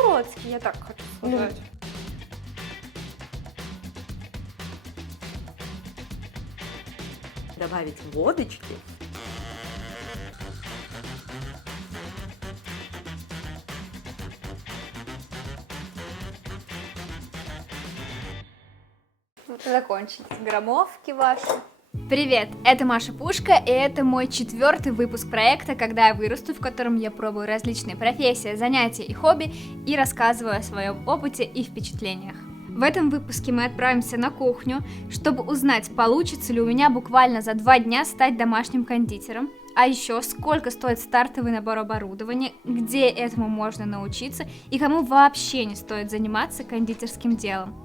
по-уродски, я так хочу сказать. Добавить водочки. Вот и закончились громовки ваши. Привет, это Маша Пушка, и это мой 4-й выпуск проекта «Когда я вырасту», в котором я пробую различные профессии, занятия и хобби и рассказываю о своем опыте и впечатлениях. В этом выпуске мы отправимся на кухню, чтобы узнать, получится ли у меня буквально за 2 дня стать домашним кондитером, а еще сколько стоит стартовый набор оборудования, где этому можно научиться и кому вообще не стоит заниматься кондитерским делом.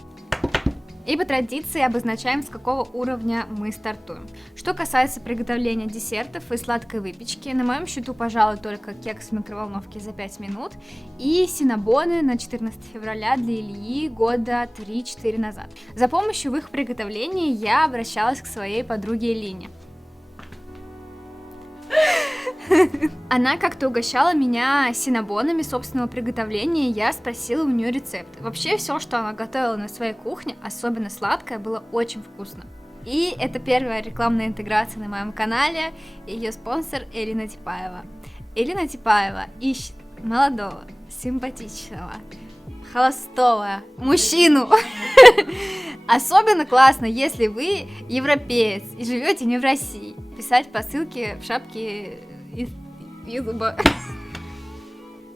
И по традиции обозначаем, с какого уровня мы стартуем. Что касается приготовления десертов и сладкой выпечки, на моем счету, пожалуй, только кекс в микроволновке за 5 минут и синнабоны на 14 февраля для Ильи года 3-4 назад. За помощью в их приготовлении я обращалась к своей подруге Элине. Она как-то угощала меня синнабонами собственного приготовления, и я спросила у нее рецепт. Вообще все, что она готовила на своей кухне, особенно сладкое, было очень вкусно. И это первая рекламная интеграция на моем канале, ее спонсор Элина Типаева. Элина Типаева ищет молодого, симпатичного, холостого мужчину. Особенно классно, если вы европеец и живете не в России. Писать по ссылке в шапке из зуба.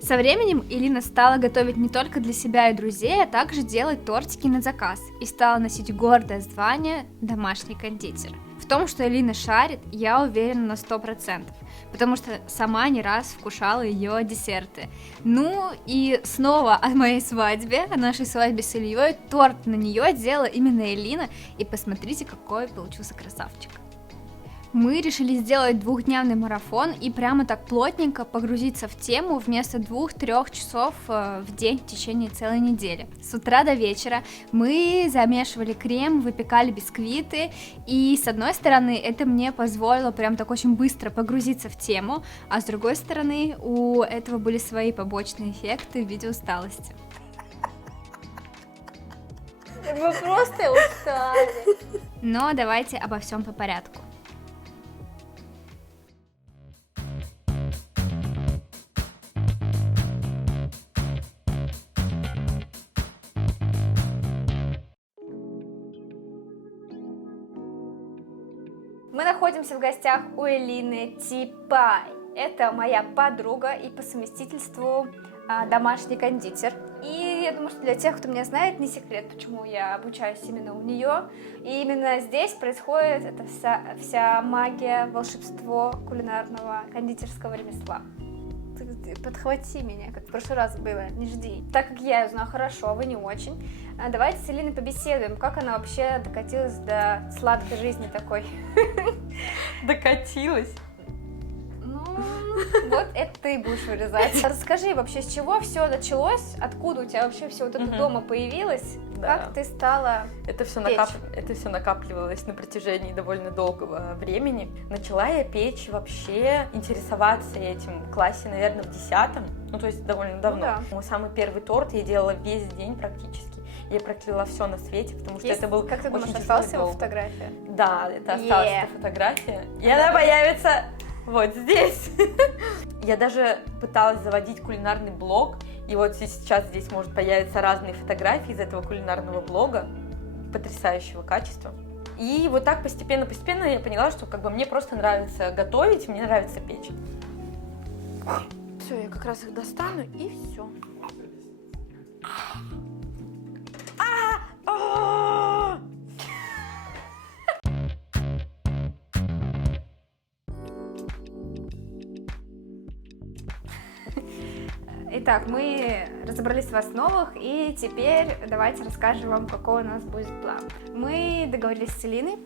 Со временем Элина стала готовить не только для себя и друзей, а также делать тортики на заказ и стала носить гордое звание «домашний кондитер». В том, что Элина шарит, я уверена на 100%, потому что сама не раз вкушала ее десерты. Ну и снова о моей свадьбе, о нашей свадьбе с Ильей, торт на нее делала именно Элина, и посмотрите, какой получился красавчик. Мы решили сделать 2-дневный марафон и прямо так плотненько погрузиться в тему вместо 2-3 часов в день в течение целой недели. С утра до вечера мы замешивали крем, выпекали бисквиты, и с одной стороны это мне позволило прям так очень быстро погрузиться в тему, а с другой стороны у этого были свои побочные эффекты в виде усталости. Вы просто устали. Но давайте обо всем по порядку. Мы находимся в гостях у Элины Типай. Это моя подруга и по совместительству домашний кондитер. И я думаю, что для тех, кто меня знает, не секрет, почему я обучаюсь именно у нее. И именно здесь происходит эта вся магия, волшебство кулинарного кондитерского ремесла. Подхвати меня, как в прошлый раз было, не жди. Так как я ее знаю хорошо, а вы не очень, давайте с Элиной побеседуем, как она вообще докатилась до сладкой жизни такой. Докатилась. Ну, вот это ты будешь вырезать. Расскажи вообще, с чего все началось, откуда у тебя вообще все вот это дома появилось, как ты стала Это все печь? накапливалось на протяжении довольно долгого времени. Начала я печь вообще, интересоваться этим в классе, наверное, в 10-м, ну то есть довольно давно. Ну, да. Мой самый первый торт я делала весь день практически. Я прокляла все на свете, потому что это был Как ты думаешь, очень осталась тяжелый его долг. фотография? Да, это осталась эта фотография. И она появится вот здесь. Я даже пыталась заводить кулинарный блог, и вот сейчас здесь может появиться разные фотографии из этого кулинарного блога потрясающего качества. И вот так постепенно я поняла, что как бы мне просто нравится готовить, мне нравится печь. Все, я как раз их достану, и все. Итак, мы разобрались в основах, и теперь давайте расскажем вам, какой у нас будет план. Мы договорились с Элиной,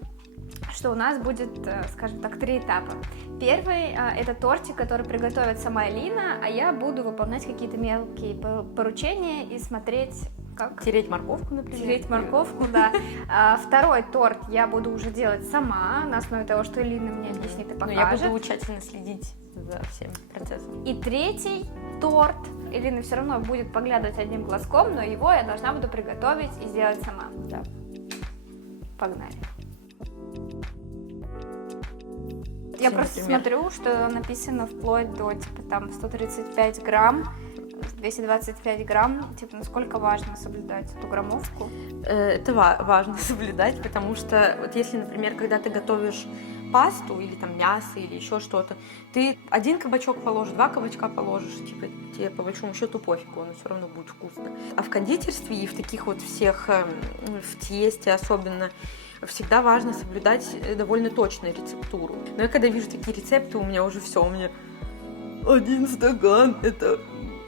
что у нас будет, скажем так, 3 этапа. Первый – это тортик, который приготовит сама Элина, а я буду выполнять какие-то мелкие поручения и смотреть, как... Тереть морковку, например. Тереть морковку, да. Второй торт я буду уже делать сама, на основе того, что Элина мне объяснит и покажет. Но я буду тщательно следить за всем процессом. И третий торт. Элина все равно будет поглядывать одним глазком, но его я должна буду приготовить и сделать сама. Да. Погнали. Я просто смотрю, что написано вплоть до, типа, там, 135 грамм, 225 грамм, типа, насколько важно соблюдать эту граммовку? Это важно соблюдать, потому что вот если, например, когда ты готовишь пасту или там мясо или еще что-то, ты один кабачок положишь, 2 кабачка положишь, типа, тебе по большому счету пофигу, оно все равно будет вкусно. А в кондитерстве и в таких вот всех, в тесте особенно, всегда важно соблюдать довольно точную рецептуру. Но я когда вижу такие рецепты, у меня уже все, у меня 1 стакан, это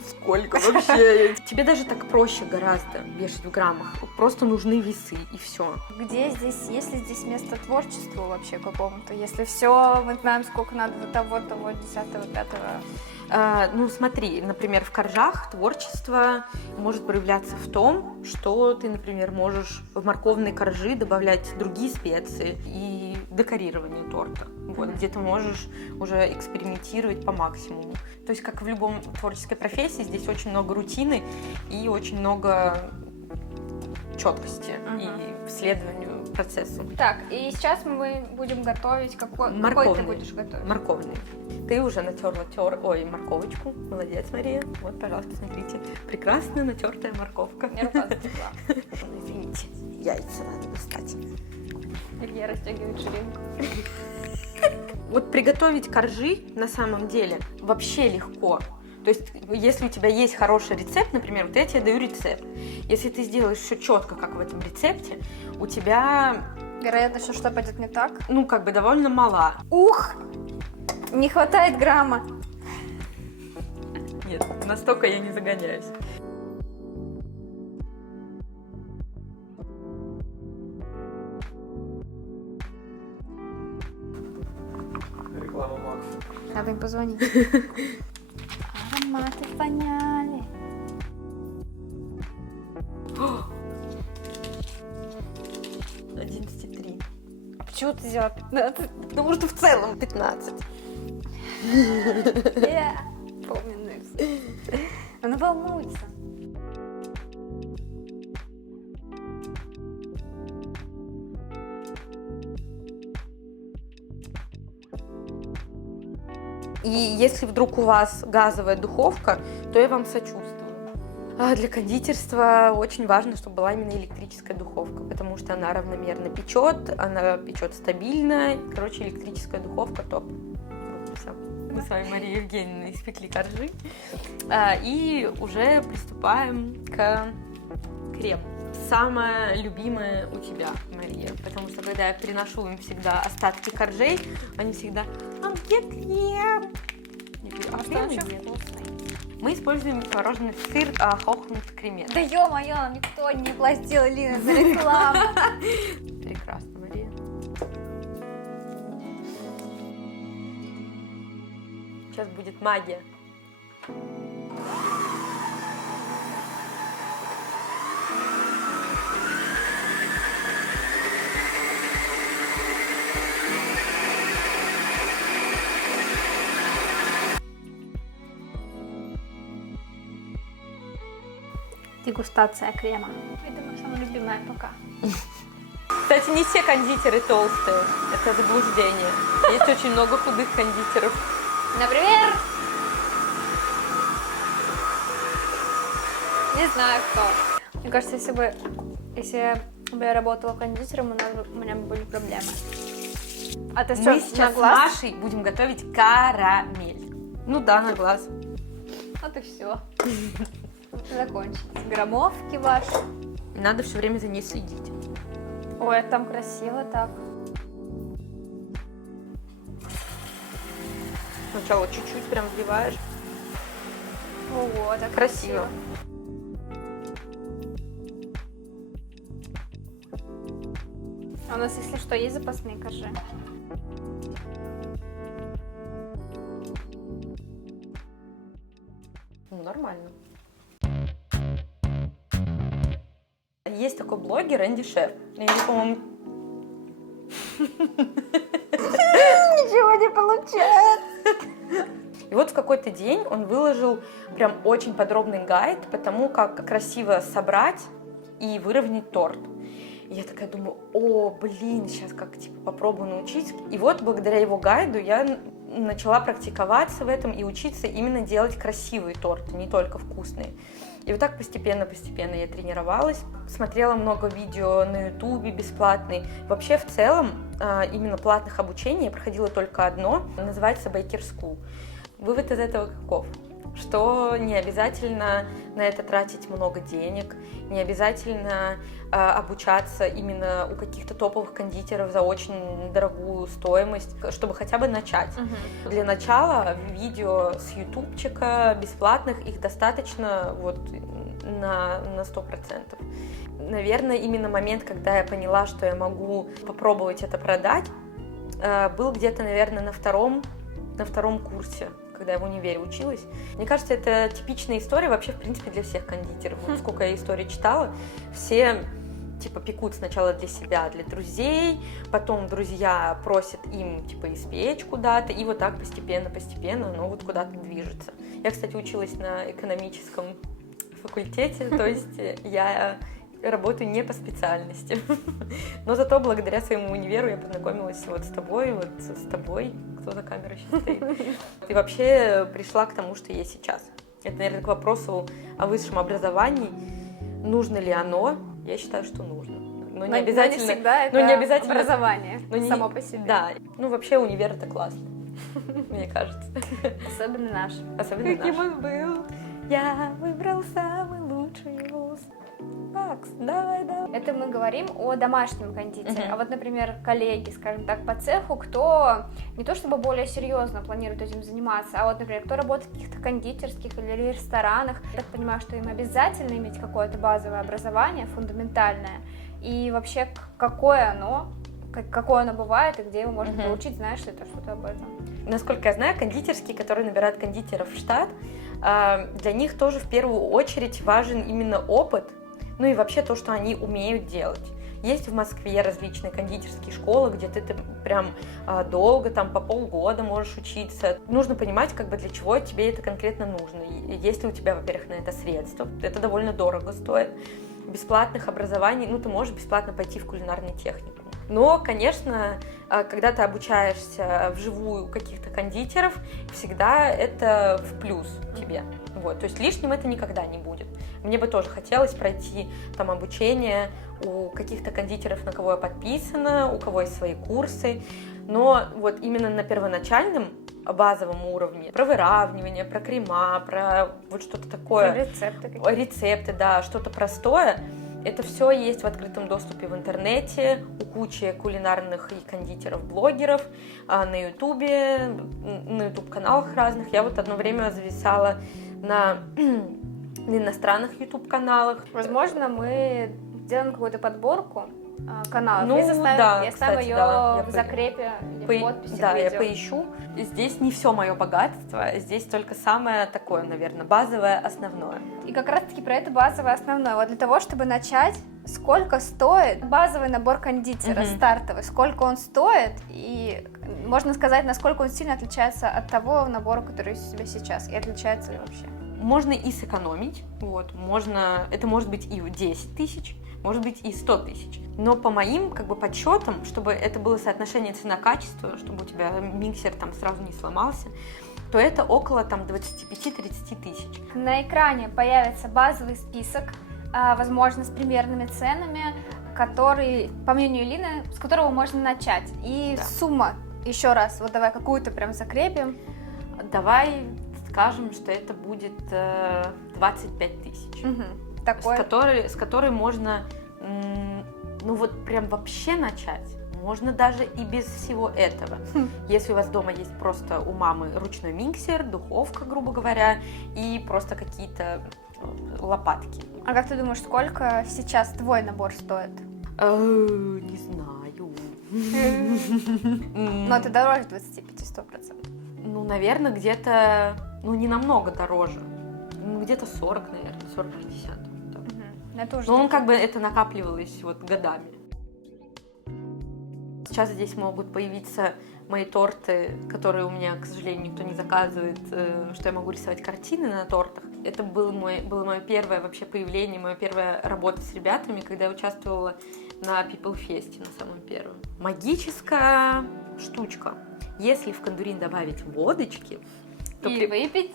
сколько вообще? Тебе даже так проще гораздо вешать в граммах. Просто нужны весы и все. Где здесь, есть ли здесь место творчеству вообще какому-то? Если все, мы знаем, сколько надо до того, 10-го, 5-го. Ну, смотри, например, в коржах творчество может проявляться в том, что ты, например, можешь в морковные коржи добавлять другие специи и декорирование торта. Вот, где ты можешь уже экспериментировать по максимуму. То есть, как в любом творческой профессии, здесь очень много рутины и очень много четкости и следованию процессу. Так, и сейчас мы будем готовить, какой ты будешь готовить? Морковный. Ты уже натерла морковочку. Молодец, Мария. Вот, пожалуйста, смотрите. Прекрасно натертая морковка. Мне рука затекла. Извините. Яйца надо достать. Илья расстегивает ширинку. Вот приготовить коржи на самом деле вообще легко. То есть, если у тебя есть хороший рецепт, например, вот я тебе даю рецепт. Если ты сделаешь все четко, как в этом рецепте, у тебя... Вероятность, что что пойдет не так? Ну, как бы довольно мала. Ух! Не хватает грамма. Нет, настолько я не загоняюсь. Реклама Макс. Надо им позвонить. Ароматы поняли. О! 11,3. А почему ты взяла 15? Потому что в целом 15. Помню. Она волнуется. И если вдруг у вас газовая духовка, то я вам сочувствую. А для кондитерства очень важно, чтобы была именно электрическая духовка, потому что она равномерно печет, она печет стабильно. Короче, электрическая духовка топ. Вот, все. Мы с вами, Мария Евгеньевна, испекли коржи. И уже приступаем к крему. Самое любимое у тебя, Мария, потому что когда я приношу им всегда остатки коржей, они всегда: а где крем? Я говорю: а Что крем очень нет. вкусный. Мы используем творожный сыр Хохланд кремет. Да ё-моё, никто не платил, Лина, за рекламу. Прекрасно, Мария. Сейчас будет магия. Дегустация крема. Я думаю, самая любимая пока. Кстати, не все кондитеры толстые. Это заблуждение. Есть очень много худых кондитеров. Например, не знаю кто. Мне кажется, если бы я работала кондитером, у меня бы были проблемы. А ты Мы что, сейчас на глаз? с Машей будем готовить карамель. Ну да, на глаз. Вот и все. Закончились. Граммовки ваши. Надо все время за ней следить. Ой, там красиво так. Сначала чуть-чуть прям вливаешь. Ого, так Красиво. А у нас, если что, есть запасные коржи? Ну, нормально. Есть такой блогер Энди Шеф. Я не, по-моему... Ничего не получается. И вот в какой-то день он выложил прям очень подробный гайд по тому, как красиво собрать и выровнять торт. И я такая думаю, сейчас как типа попробую научиться. И вот благодаря его гайду я начала практиковаться в этом и учиться именно делать красивые торты, не только вкусные. И вот так постепенно я тренировалась, смотрела много видео на ютубе бесплатные. Вообще в целом именно платных обучений я проходила только одно, называется Baker School. Вывод из этого каков? Что не обязательно на это тратить много денег, не обязательно обучаться именно у каких-то топовых кондитеров за очень дорогую стоимость, чтобы хотя бы начать. Для начала видео с ютубчика бесплатных, их достаточно вот на 100%. Наверное, именно момент, когда я поняла, что я могу попробовать это продать, был где-то, наверное, на втором курсе, когда я в универе училась. Мне кажется, это типичная история вообще, в принципе, для всех кондитеров. Вот сколько я историй читала, все типа пекут сначала для себя, для друзей, потом друзья просят им типа испечь куда-то, и вот так постепенно оно вот куда-то движется. Я, кстати, училась на экономическом факультете, то есть я работаю не по специальности, но зато благодаря своему универу я познакомилась вот с тобой, кто за камерой сейчас стоит, и вообще пришла к тому, что есть сейчас. Это, наверное, к вопросу о высшем образовании. Нужно ли оно? Я считаю, что нужно. Но не обязательно. Но не всегда это не обязательно, образование само по себе. Да, вообще универ это классно, мне кажется. Особенно наш. Каким он был? Я выбрал самый лучший вуз. Макс, давай. Это мы говорим о домашнем кондитере. А вот, например, коллеги, скажем так, по цеху, кто не то чтобы более серьезно планирует этим заниматься, а вот, например, кто работает в каких-то кондитерских или ресторанах, я так понимаю, что им обязательно иметь какое-то базовое образование, фундаментальное, и вообще какое оно бывает и где его можно получить, знаешь ли ты что-то об этом? Насколько я знаю, кондитерские, которые набирают кондитеров в штат, для них тоже в первую очередь важен именно опыт, ну и вообще то, что они умеют делать. Есть в Москве различные кондитерские школы, где ты прям долго, там по полгода можешь учиться. Нужно понимать, как бы для чего тебе это конкретно нужно. И есть ли у тебя, во-первых, на это средства, это довольно дорого стоит. Бесплатных образований, ты можешь бесплатно пойти в кулинарный техникум. Но, конечно, когда ты обучаешься вживую у каких-то кондитеров, всегда это в плюс тебе. Вот. То есть лишним это никогда не будет. Мне бы тоже хотелось пройти там обучение у каких-то кондитеров, на кого я подписана, у кого есть свои курсы. Но вот именно на первоначальном базовом уровне, про выравнивание, про крема, про вот что-то такое. Про рецепты какие-то. Рецепты, да, что-то простое. Это все есть в открытом доступе в интернете, у кучи кулинарных и кондитеров-блогеров, на ютубе, на ютуб-каналах разных. Я вот одно время зависала на иностранных ютуб-каналах. Возможно, мы сделаем какую-то подборку каналов и да, я ставлю ее в закрепе или в подписи Да, к я видео. поищу. Здесь не все мое богатство, здесь только самое такое, наверное, базовое, основное. И как раз-таки про это базовое основное. Вот для того, чтобы начать, сколько стоит базовый набор кондитера, стартовый, сколько он стоит, и можно сказать, насколько он сильно отличается от того набора, который есть у тебя сейчас, и отличается ли вообще? Можно и сэкономить, это может быть и 10 тысяч, может быть и 100 тысяч. Но по моим подсчетам, чтобы это было соотношение цена-качество, чтобы у тебя миксер там сразу не сломался, то это около 25-30 тысяч. На экране появится базовый список, возможно, с примерными ценами, который, по мнению Лины, с которого можно начать. И сумма, еще раз, вот давай какую-то прям закрепим. Давай скажем, что это будет 25 тысяч. С которой можно, прям вообще начать. Можно даже и без всего этого. Если у вас дома есть просто у мамы ручной миксер, духовка, грубо говоря, и просто какие-то лопатки. А как ты думаешь, сколько сейчас твой набор стоит? Не знаю. Но ты дороже 25-100%. Наверное, где-то, не намного дороже. Где-то 40, наверное, 40-50. Это уже но он это накапливалось годами. Сейчас здесь могут появиться мои торты, которые у меня, к сожалению, никто не заказывает, что я могу рисовать картины на тортах. Это было мое первое вообще появление, моя первая работа с ребятами, когда я участвовала на People Fest, на самом первом. Магическая штучка. Если в кондурин добавить водочки, то, выпить.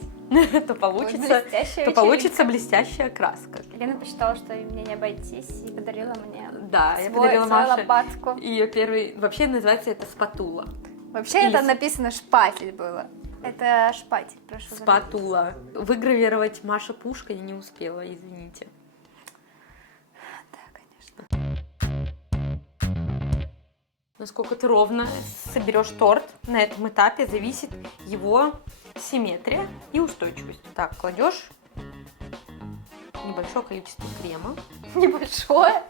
то получится блестящая краска. Лена посчитала, что мне не обойтись, и подарила мне я подарила Маше лопатку. ее первый... Вообще называется это спатула. Вообще это написано шпатель было. Это шпатель, прошу. Спатула. Выгравировать Маша Пушка я не успела, извините. Да, конечно. Насколько ты ровно соберешь торт, на этом этапе зависит его симметрия и устойчивость. Так, кладешь небольшое количество крема. Небольшое?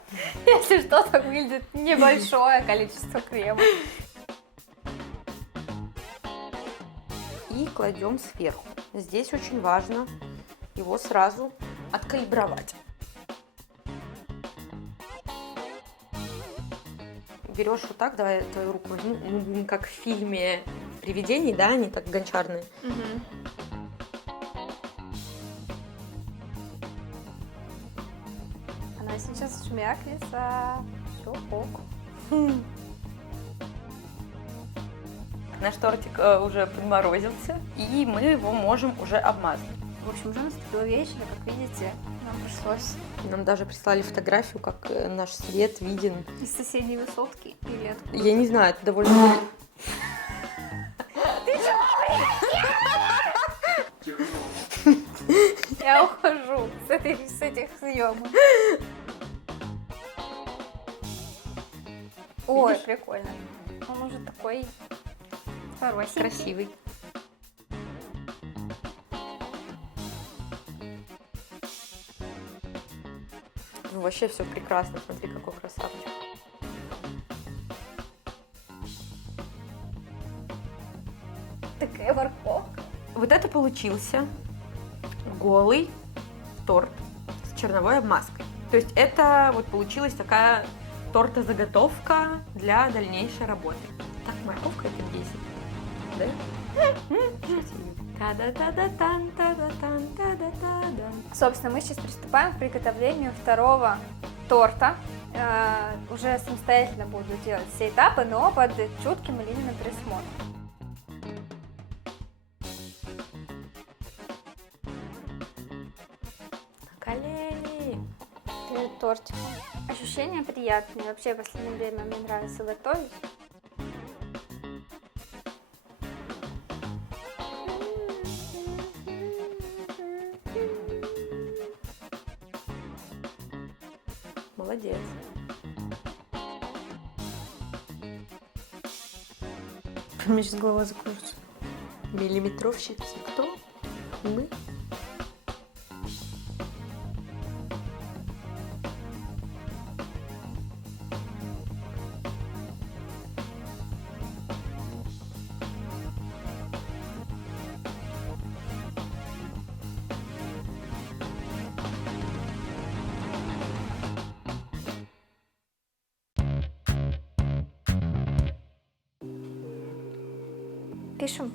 Если что, так выглядит небольшое количество крема. И кладем сверху. Здесь очень важно его сразу откалибровать. Берешь вот так, давай твою руку возьму, как в фильме «Привидений», да, они так гончарные. Она сейчас шмякнется. Все, ок. Наш тортик уже подморозился, и мы его можем уже обмазать. В общем, уже наступил вечер, как видите, нам пришлось Нам даже прислали фотографию, как наш свет виден. из соседней высотки или откуда. Я не знаю, это довольно... Я ухожу с этих съемок. Ой, Видишь? прикольно. Он уже такой хороший. красивый. Ну, вообще все прекрасно, смотри, какой красавчик. Такая морковка. Вот это получился голый торт с черновой обмазкой. То есть это вот получилась такая тортозаготовка для дальнейшей работы. Так, морковка это бесит, да? Собственно, мы сейчас приступаем к приготовлению второго торта. Уже самостоятельно буду делать все этапы, но под чутким Лининым присмотром. Колени. Перед тортиком. Ощущения приятные. Вообще, в последнее время мне нравится готовить. Молодец. У меня сейчас голова закружится. Миллиметровщицы кто? Мы? Пишем.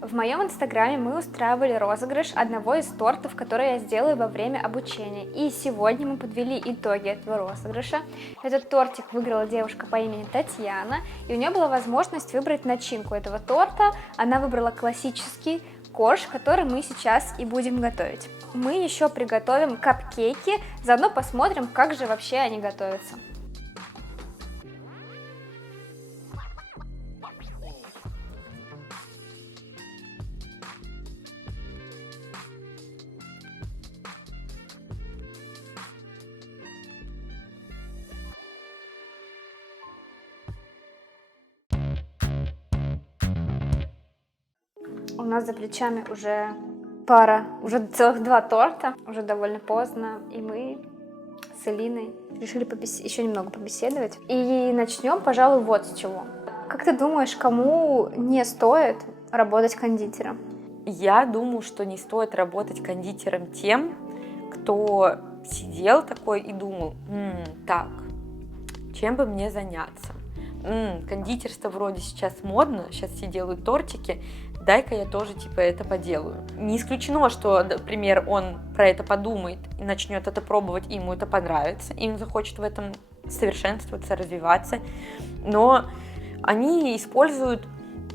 В моем инстаграме мы устраивали розыгрыш одного из тортов, который я сделаю во время обучения. И сегодня мы подвели итоги этого розыгрыша. Этот тортик выиграла девушка по имени Татьяна, и у нее была возможность выбрать начинку этого торта. Она выбрала классический корж, который мы сейчас и будем готовить. Мы еще приготовим капкейки, заодно посмотрим, как же вообще они готовятся. У нас за плечами уже уже целых 2 торта, уже довольно поздно, и мы с Элиной решили еще немного побеседовать. И начнем, пожалуй, вот с чего. Как ты думаешь, кому не стоит работать кондитером? Я думаю, что не стоит работать кондитером тем, кто сидел такой и думал, так, чем бы мне заняться? кондитерство вроде сейчас модно, сейчас все делают тортики, дай-ка я тоже типа это поделаю. Не исключено, что, например, он про это подумает и начнет это пробовать, и ему это понравится, и он захочет в этом совершенствоваться, развиваться, но они используют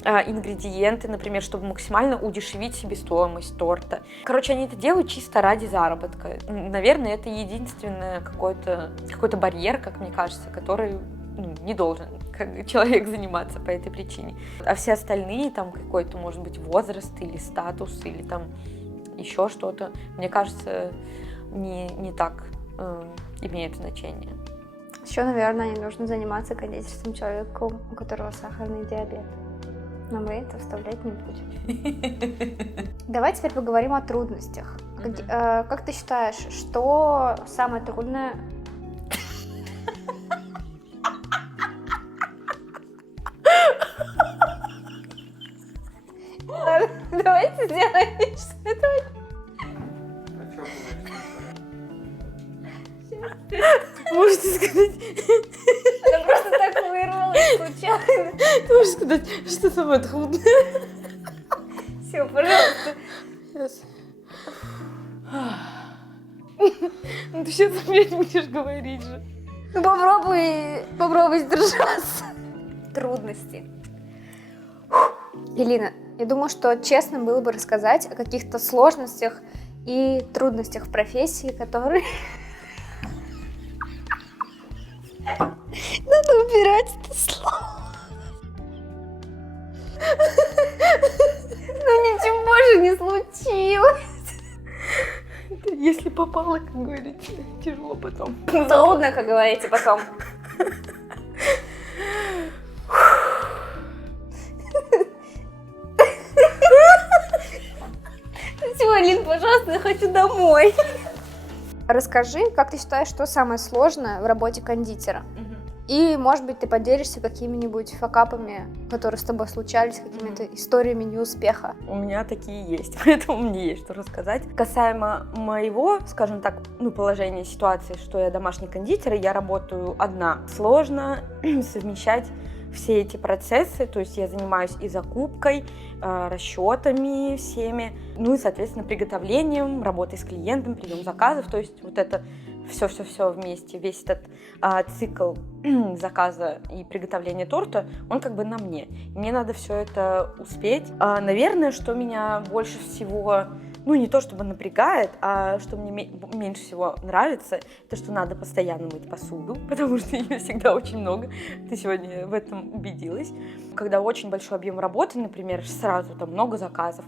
ингредиенты, например, чтобы максимально удешевить себестоимость торта. Короче, они это делают чисто ради заработка. Наверное, это единственный какой-то барьер, как мне кажется, который не должен человек заниматься по этой причине. А все остальные, там какой-то, может быть, возраст или статус, или там еще что-то, мне кажется, не так имеет значение. Еще, наверное, не нужно заниматься кондитерством человеку, у которого сахарный диабет. Но мы это вставлять не будем. Давай теперь поговорим о трудностях. Как ты считаешь, что самое трудное? Давайте сделаем вид, что это... Можете сказать... Это просто так вырвалось случайно. Ты можешь сказать, что самое трудное? Все, пожалуйста. Сейчас. Ну ты сейчас опять будешь говорить же. Ну попробуй сдержаться. Трудности. Элина, я думаю, что честно было бы рассказать о каких-то сложностях и трудностях в профессии, которые... Надо убирать это слово. Ну ничего же не случилось. Если попало, как говорится, тяжело потом. Трудно, как говорите, потом. Все, Алин, пожалуйста, я хочу домой. Расскажи, как ты считаешь, что самое сложное в работе кондитера? И, может быть, ты поделишься какими-нибудь факапами, которые с тобой случались, какими-то историями неуспеха. У меня такие есть, поэтому мне есть что рассказать. Касаемо моего, скажем так, положения ситуации, что я домашний кондитер, и я работаю одна. Сложно совмещать все эти процессы, то есть я занимаюсь и закупкой, расчетами всеми, и, соответственно, приготовлением, работой с клиентом, прием заказов, то есть вот это все вместе, весь этот цикл заказа и приготовления торта, он как бы на мне. Мне надо все это успеть. Наверное, что меня больше всего, не то чтобы напрягает, а что мне меньше всего нравится, это что надо постоянно мыть посуду, потому что ее всегда очень много. Ты сегодня в этом убедилась. Когда очень большой объем работы, например, сразу там много заказов,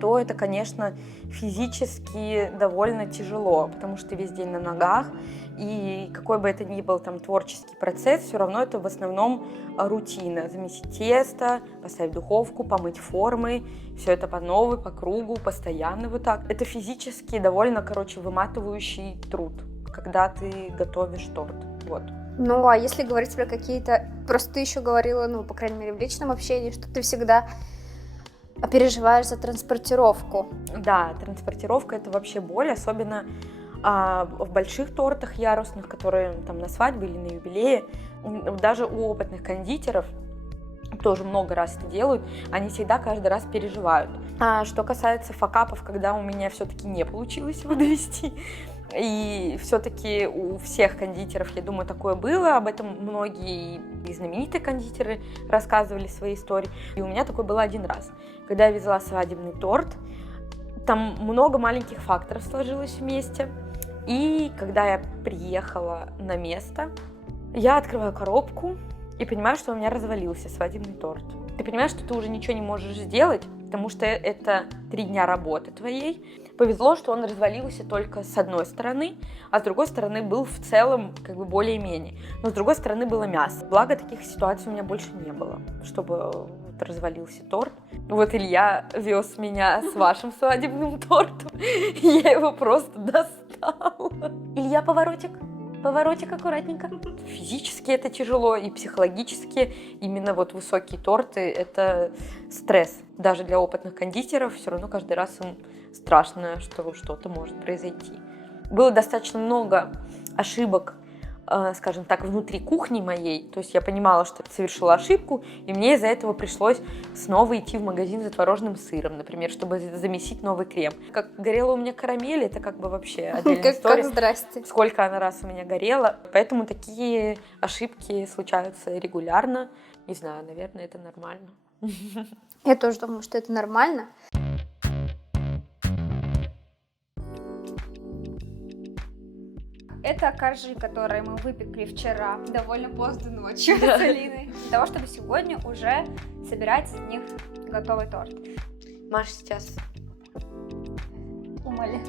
то это, конечно, физически довольно тяжело, потому что ты весь день на ногах, и какой бы это ни был там творческий процесс, все равно это в основном рутина. Замесить тесто, поставить в духовку, помыть формы, все это по новой, по кругу, постоянно вот так. Это физически довольно, выматывающий труд, когда ты готовишь торт. Вот. Ну, а если говорить про какие-то... Просто ты еще говорила, по крайней мере, в личном общении, что ты всегда переживаешь за транспортировку. Да, транспортировка — это вообще боль, особенно в больших тортах ярусных, которые там на свадьбе или на юбилее. Даже у опытных кондитеров, тоже много раз это делают, они всегда каждый раз переживают. Что касается факапов, когда у меня все-таки не получилось его довести, и все-таки у всех кондитеров, я думаю, такое было, об этом многие и знаменитые кондитеры рассказывали свои истории, и у меня такое было один раз. Когда я везла свадебный торт, там много маленьких факторов сложилось вместе, и когда я приехала на место, я открываю коробку и понимаю, что у меня развалился свадебный торт. Ты понимаешь, что ты уже ничего не можешь сделать, потому что это 3 дня работы твоей. Повезло, что он развалился только с одной стороны, а с другой стороны был в целом более-менее. Но с другой стороны было мясо. Благо, таких ситуаций у меня больше не было, чтобы развалился торт. Вот Илья вез меня с вашим свадебным тортом, и я его просто достала. Илья, поворотик аккуратненько. Физически это тяжело, и психологически именно высокие торты — это стресс. Даже для опытных кондитеров все равно каждый раз им страшно, что что-то может произойти. Было достаточно много ошибок скажем так, внутри кухни моей. То есть я понимала, что совершила ошибку, и мне из-за этого пришлось снова идти в магазин за творожным сыром, например, чтобы замесить новый крем. Как горела у меня карамель, это как бы вообще отдельная история. Как здрасте. Сколько она раз у меня горела. Поэтому такие ошибки случаются регулярно. Не знаю, наверное, это нормально. Я тоже думаю, что это нормально. Это коржи, которые мы выпекли вчера, довольно поздно ночью с Алиной, для того, чтобы сегодня уже собирать из них готовый торт. Маша сейчас... Умоли.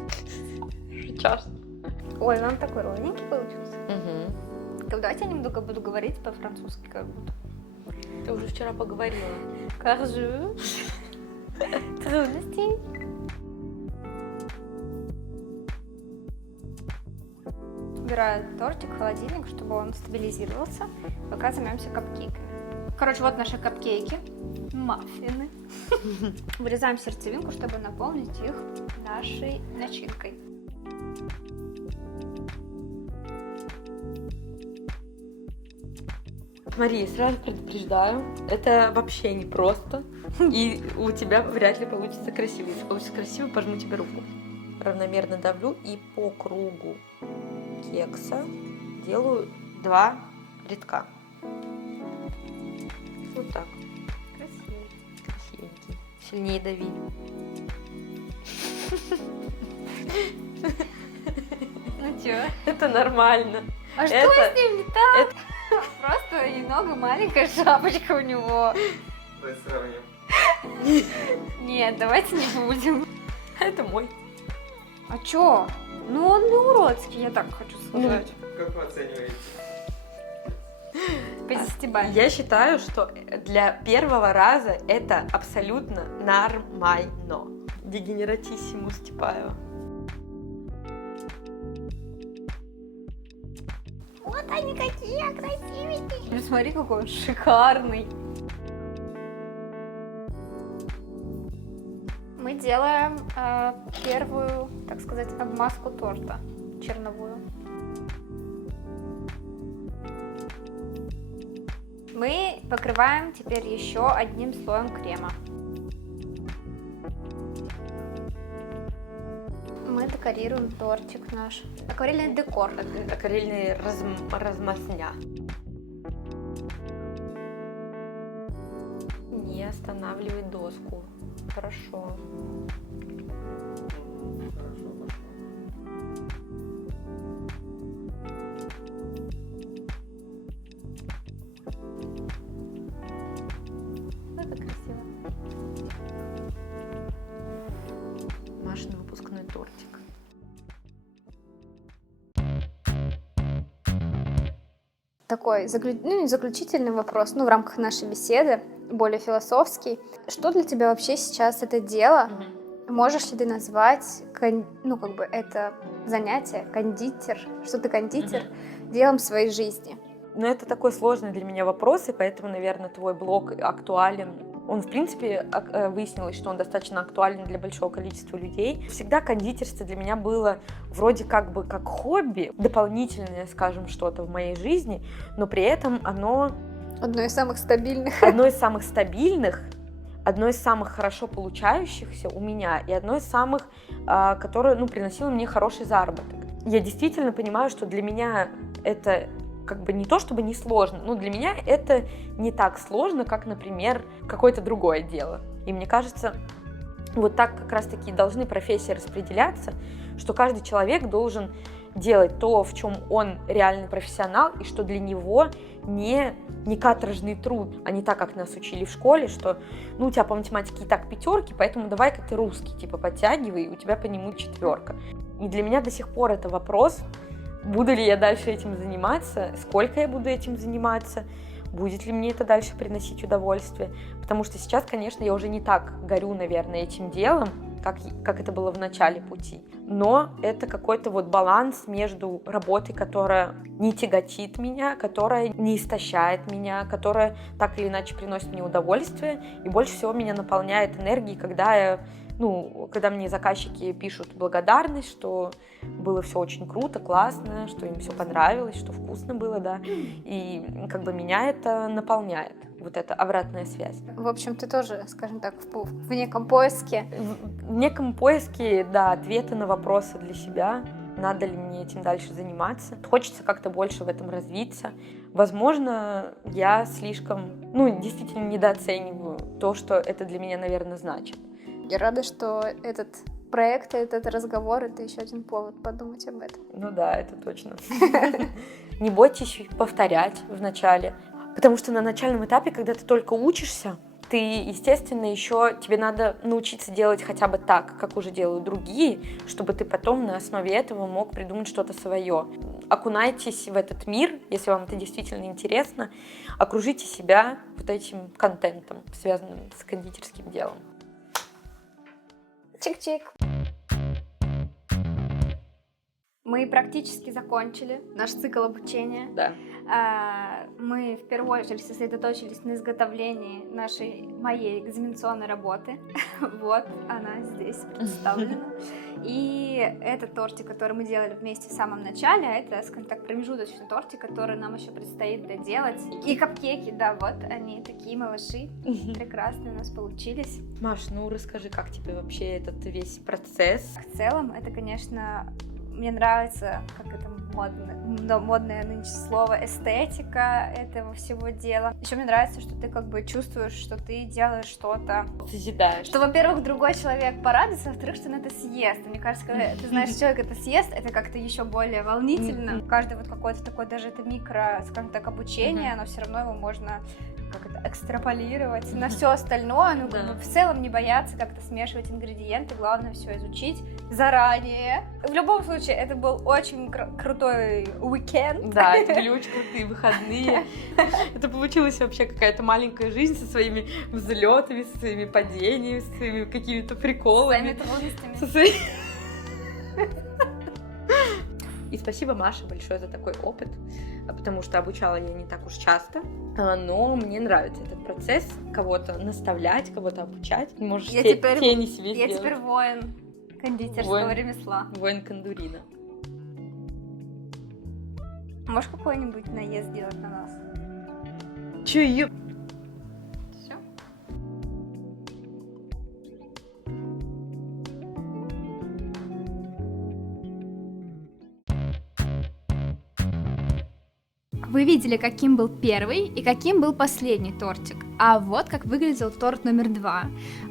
Сейчас. Ой, он такой ровненький получился. Угу. Давайте я немного буду говорить по-французски, как будто. Ты уже вчера поговорила. Коржу. Трудностей. Убираю тортик в холодильник, чтобы он стабилизировался, пока займемся капкейками. Короче, вот наши капкейки, маффины. Вырезаем сердцевинку, чтобы наполнить их нашей начинкой. Смотри, сразу предупреждаю, это вообще не просто, и у тебя вряд ли получится красиво. Если получится красиво, пожму тебе руку. Равномерно давлю и по кругу кекса делаю 2 рядка. Вот так. Красиво. Красивенький. Сильнее дави. Ну чё? Это нормально. А что Это- с ним не так? Просто немного маленькая шапочка у него. Давай сравним. Нет, давайте не будем. Это мой. А чё? Ну он не уродский, я так хочу сказать. Как вы оцениваете? По 10 баллам. Я считаю, что для первого раза это абсолютно нормально. Дегенератиссимус Степаева. Вот они какие красивенькие. Ну смотри, какой он шикарный. Мы делаем первую, так сказать, обмазку торта черновую. Мы покрываем теперь еще одним слоем крема. Мы декорируем тортик наш. Акварельный декор. Акварельный размазня. Не останавливай доску. Хорошо. Хорошо, пошло. Это красиво. Машин выпускной тортик. Такой заключительный вопрос, в рамках нашей беседы, более философский. Что для тебя вообще сейчас это дело? Можешь ли ты назвать, это занятие, кондитер, что ты кондитер, делом своей жизни? Но это такой сложный для меня вопрос, и поэтому, наверное, твой блог актуален. Он, в принципе, выяснилось, что он достаточно актуален для большого количества людей. Всегда кондитерство для меня было вроде как хобби, дополнительное, скажем, что-то в моей жизни, но при этом оно... Одно из самых стабильных. Одно из самых стабильных, одно из самых хорошо получающихся у меня и одно из самых, которое приносило мне хороший заработок. Я действительно понимаю, что для меня это не то чтобы не сложно, но для меня это не так сложно, как, например, какое-то другое дело. И мне кажется, вот так как раз-таки должны профессии распределяться, что каждый человек должен делать то, в чем он реальный профессионал, и что для него не каторжный труд, а не так, как нас учили в школе, что у тебя по математике и так 5, поэтому давай-ка ты русский, подтягивай, и у тебя по нему 4. И для меня до сих пор это вопрос, буду ли я дальше этим заниматься, сколько я буду этим заниматься, будет ли мне это дальше приносить удовольствие. Потому что сейчас, конечно, я уже не так горю, наверное, этим делом, как это было в начале пути. Но это какой-то баланс между работой, которая не тяготит меня, которая не истощает меня, которая так или иначе приносит мне удовольствие, и больше всего меня наполняет энергией, когда я Ну, когда мне заказчики пишут благодарность, что было все очень круто, классно, что им все понравилось, что вкусно было, да, и как бы меня это наполняет, вот эта обратная связь. В общем, ты тоже, скажем так, в неком поиске. В неком поиске, да, ответа на вопросы для себя, надо ли мне этим дальше заниматься. Хочется как-то больше в этом развиться. Возможно, я слишком, действительно недооцениваю то, что это для меня, наверное, значит. Я рада, что этот проект, этот разговор — это еще один повод подумать об этом. Ну да, это точно. Не бойтесь повторять в начале, потому что на начальном этапе, когда ты только учишься, ты, естественно, еще тебе надо научиться делать хотя бы так, как уже делают другие, чтобы ты потом на основе этого мог придумать что-то свое. Окунайтесь в этот мир, если вам это действительно интересно, окружите себя вот этим контентом, связанным с кондитерским делом. Чик-чик. Мы практически закончили наш цикл обучения. Да. Мы в первую очередь сосредоточились на изготовлении моей экзаменационной работы. Вот она здесь представлена. И это тортик, который мы делали вместе в самом начале, а это, скажем так, промежуточный тортик, который нам еще предстоит доделать. И капкейки, да, вот они такие малыши, прекрасные у нас получились. Маш, расскажи, как тебе вообще этот весь процесс? В целом, это, конечно, мне нравится, как это модное нынче слово, эстетика этого всего дела. Еще мне нравится, что ты как бы чувствуешь, что ты делаешь что-то. Созидаешь. Что, во-первых, другой человек порадуется, а во-вторых, что он это съест. Мне кажется, когда ты знаешь, что человек это съест, это как-то еще более волнительно. Каждый вот какой-то такой, даже это микро, скажем так, обучение, но все равно его можно экстраполировать на все остальное, в целом не бояться как-то смешивать ингредиенты, главное все изучить заранее. В любом случае, это был очень крутой уикенд. Да, это были очень крутые выходные. Это получилась вообще какая-то маленькая жизнь со своими взлетами, со своими падениями, со своими какими-то приколами. Со своими трудностями. И спасибо Маше большое за такой опыт, потому что обучала я не так уж часто, но мне нравится этот процесс, кого-то наставлять, кого-то обучать. Можешь тени себе сделать. Я теперь воин кондитерского ремесла. Воин кондурина. Можешь какой-нибудь наезд сделать на нас? Че, Все? Вы видели, каким был первый и каким был последний тортик. А вот как выглядел торт номер 2.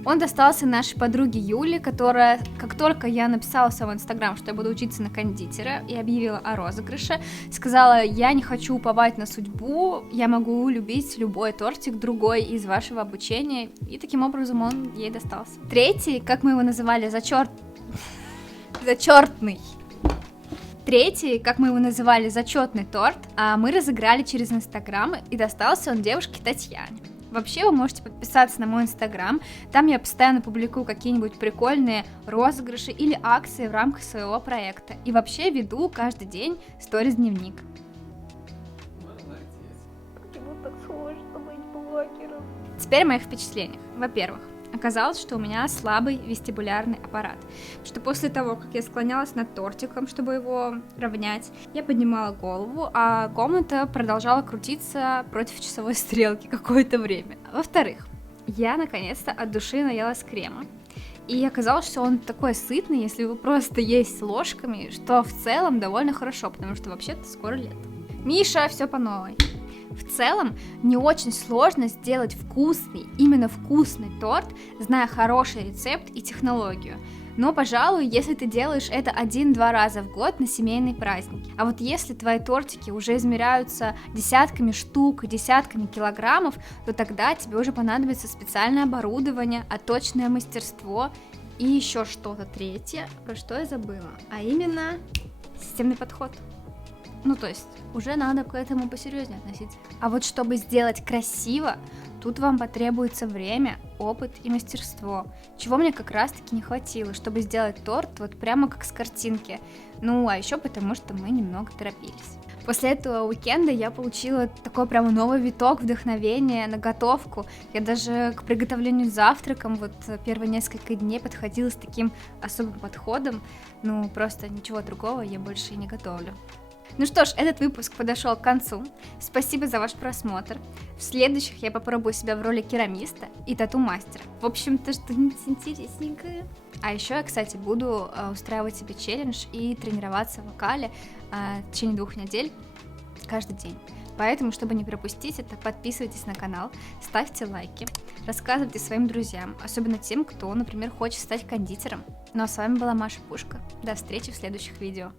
Он достался нашей подруге Юле, которая, как только я написала в свой инстаграм, что я буду учиться на кондитера, и объявила о розыгрыше, сказала: я не хочу уповать на судьбу, я могу любить любой тортик другой из вашего обучения, и таким образом он ей достался. Третий, как мы его называли, Третий, как мы его называли, зачетный торт, мы разыграли через Инстаграм, и достался он девушке Татьяне. Вообще, вы можете подписаться на мой Инстаграм, там я постоянно публикую какие-нибудь прикольные розыгрыши или акции в рамках своего проекта. И вообще веду каждый день сторис-дневник. Почему так сложно быть блогером? Теперь о моих впечатлениях. Во-первых, оказалось, что у меня слабый вестибулярный аппарат, что после того, как я склонялась над тортиком, чтобы его равнять, я поднимала голову, а комната продолжала крутиться против часовой стрелки какое-то время. Во-вторых, я наконец-то от души наелась крема, и оказалось, что он такой сытный, если вы просто есть ложками, что в целом довольно хорошо, потому что вообще-то скоро лето. Миша, все по новой. В целом, не очень сложно сделать вкусный, именно вкусный торт, зная хороший рецепт и технологию. Но, пожалуй, если ты делаешь это 1-2 раза в год на семейные праздники. А вот если твои тортики уже измеряются десятками штук, десятками килограммов, то тогда тебе уже понадобится специальное оборудование, отточенное мастерство и еще что-то третье, про что я забыла, а именно системный подход. То есть, уже надо к этому посерьезнее относиться. А вот чтобы сделать красиво, тут вам потребуется время, опыт и мастерство, чего мне как раз-таки не хватило, чтобы сделать торт вот прямо как с картинки. А еще потому, что мы немного торопились. После этого уикенда я получила такой прямо новый виток вдохновения на готовку. Я даже к приготовлению завтракам вот первые несколько дней подходила с таким особым подходом. Ну, просто ничего другого я больше и не готовлю. Ну что ж, этот выпуск подошел к концу. Спасибо за ваш просмотр. В следующих я попробую себя в роли керамиста и тату-мастера. В общем-то, что-нибудь интересненькое. А еще я, кстати, буду устраивать себе челлендж и тренироваться в вокале в течение 2 недель каждый день. Поэтому, чтобы не пропустить это, подписывайтесь на канал, ставьте лайки, рассказывайте своим друзьям, особенно тем, кто, например, хочет стать кондитером. Ну а с вами была Маша Пушка. До встречи в следующих видео.